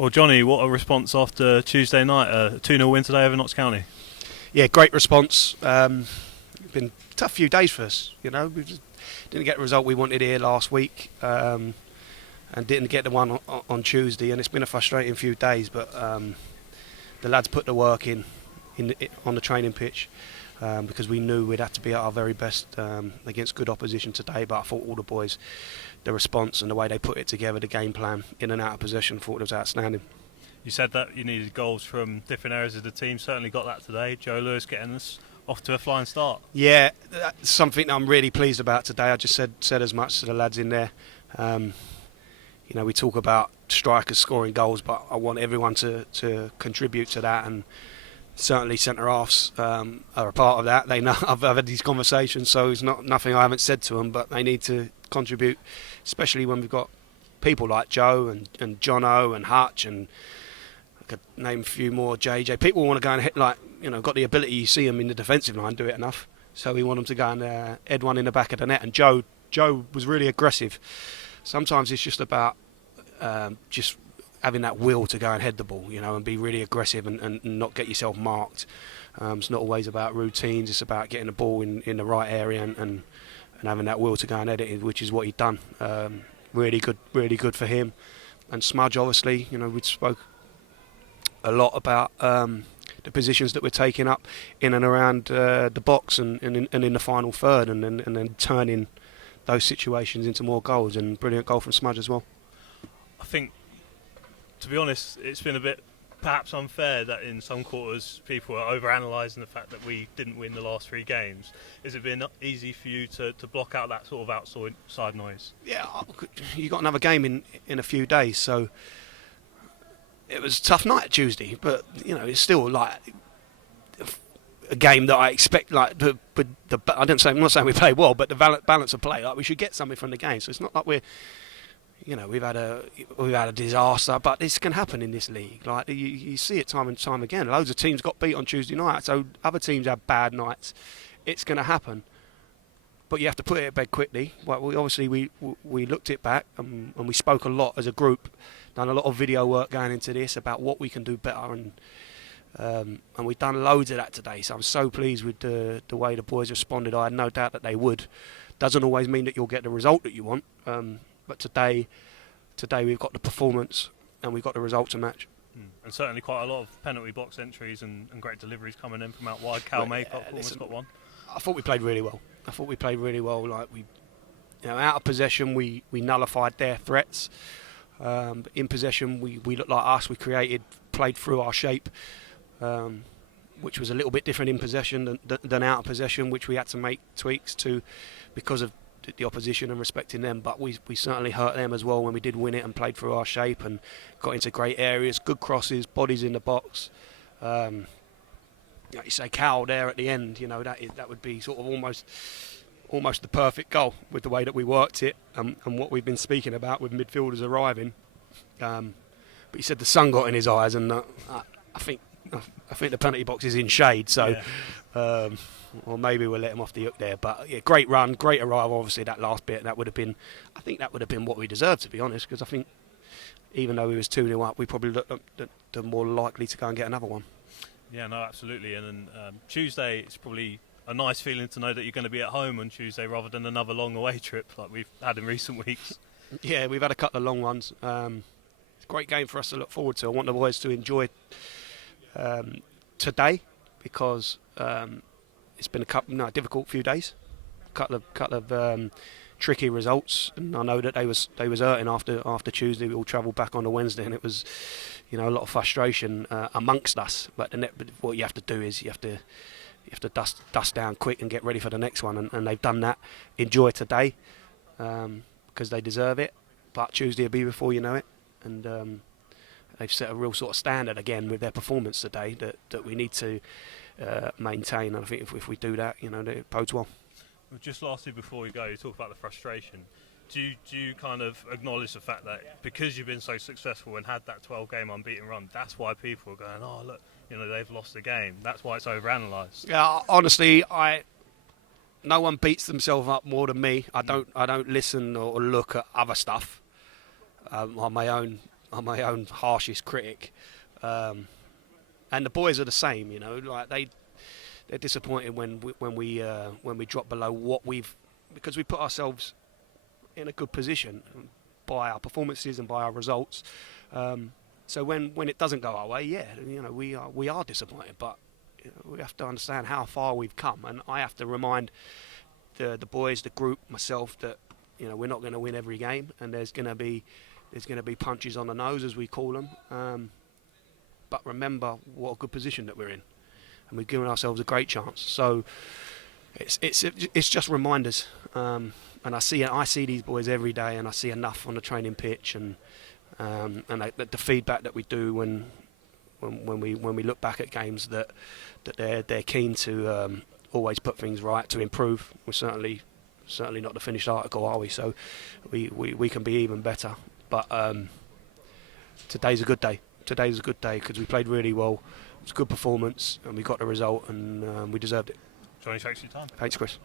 Well, Johnny, what a response after Tuesday night, a 2-0 win today over Notts County. Yeah, great response. Been a tough few days for us. We just didn't get the result we wanted here last week, and didn't get the one on Tuesday. And it's been a frustrating few days. But the lads put the work in on the training pitch because we knew we'd have to be at our very best against good opposition today. But I thought all the boys, the response and the way they put it together, the game plan in and out of possession, thought it was outstanding. You said that you needed goals from different areas of the team. Certainly got that today. Joe Lewis getting us off to a flying start. Yeah, that's something that I'm really pleased about today. I just said as much to the lads in there. We talk about strikers scoring goals, but I want everyone to contribute to that, and certainly centre halves are a part of that. They know I've had these conversations, so it's nothing I haven't said to them, but they need to contribute, especially when we've got people like Joe and Jono and Hutch, and I could name a few more, JJ. People want to go and hit, got the ability. You see them in the defensive line do it enough, so we want them to go and head one in the back of the net. And Joe was really aggressive. Sometimes it's just about just having that will to go and head the ball, and be really aggressive and not get yourself marked. It's not always about routines. It's about getting the ball in the right area and having that will to go and head it, which is what he'd done. Really good for him. And Smudge, obviously, we spoke a lot about the positions that we're taking up in and around the box and in the final third, and then turning those situations into more goals. And brilliant goal from Smudge as well. I think, to be honest, it's been a bit perhaps unfair that in some quarters people are over-analysing the fact that we didn't win the last 3 games. Has it been easy for you to block out that sort of outside noise? Yeah, you got another game in a few days, so it was a tough night Tuesday, but it's still like a game that I expect. I'm not saying we played well, but the balance of play, we should get something from the game. So it's not like we've had a disaster, but this can happen in this league. You see it time and time again. Loads of teams got beat on Tuesday night, so other teams have bad nights. It's going to happen, but you have to put it to bed quickly. Well, we looked it back and we spoke a lot as a group. Done a lot of video work going into this about what we can do better, and we've done loads of that today. So I'm so pleased with the way the boys responded. I had no doubt that they would. Doesn't always mean that you'll get the result that you want. But today we've got the performance and we've got the result to match. And certainly quite a lot of penalty box entries and great deliveries coming in from out wide. Cal Maycock almost got one. I thought we played really well. Out of possession, we nullified their threats. In possession, we looked like us. We played through our shape, which was a little bit different in possession than out of possession, which we had to make tweaks to because of the opposition and respecting them, but we certainly hurt them as well when we did win it and played through our shape and got into great areas, good crosses, bodies in the box. Like you say, Cal there at the end, that would be sort of almost the perfect goal with the way that we worked it and what we've been speaking about with midfielders arriving. But he said the sun got in his eyes, and I think the penalty box is in shade, so. Yeah. Or maybe we'll let him off the hook there. But yeah, great run, great arrival. Obviously, that last bit, I think that would have been what we deserved, to be honest. Because I think even though we was 2-0 up, we probably looked the more likely to go and get another one. Yeah, no, absolutely. And then Tuesday, it's probably a nice feeling to know that you're going to be at home on Tuesday rather than another long away trip like we've had in recent weeks. Yeah, we've had a couple of long ones. It's a great game for us to look forward to. I want the boys to enjoy today because. It's been a difficult few days, couple of tricky results, and I know that they was hurting after Tuesday. We all travelled back on the Wednesday, and it was, a lot of frustration amongst us. But what you have to do is you have to dust down quick and get ready for the next one, and they've done that. Enjoy today, because they deserve it. But Tuesday will be before you know it, and they've set a real sort of standard again with their performance today that we need to. Maintain, and I think if we do that, it bodes well. Just lastly, before we go, you talk about the frustration. Do you kind of acknowledge the fact that because you've been so successful and had that 12-game unbeaten run, that's why people are going, oh look, they've lost the game. That's why it's overanalyzed. Yeah, honestly, no one beats themselves up more than me. I don't listen or look at other stuff on my own my own harshest critic, and the boys are the same. Like they're disappointed when we drop below what because we put ourselves in a good position by our performances and by our results. So when it doesn't go our way, we are disappointed, but we have to understand how far we've come, and I have to remind the boys, the group, myself, that we're not going to win every game, and there's going to be punches on the nose, as we call them. But remember what a good position that we're in, and we've given ourselves a great chance. So it's just reminders, and I see these boys every day, and I see enough on the training pitch, and the feedback that we do when we look back at games that they're keen to always put things right, to improve. We're certainly not the finished article, are we? So we can be even better. But today's a good day. Today's a good day because we played really well. It was a good performance, and we got the result, and we deserved it. Johnny, thanks for your time. Thanks, Chris.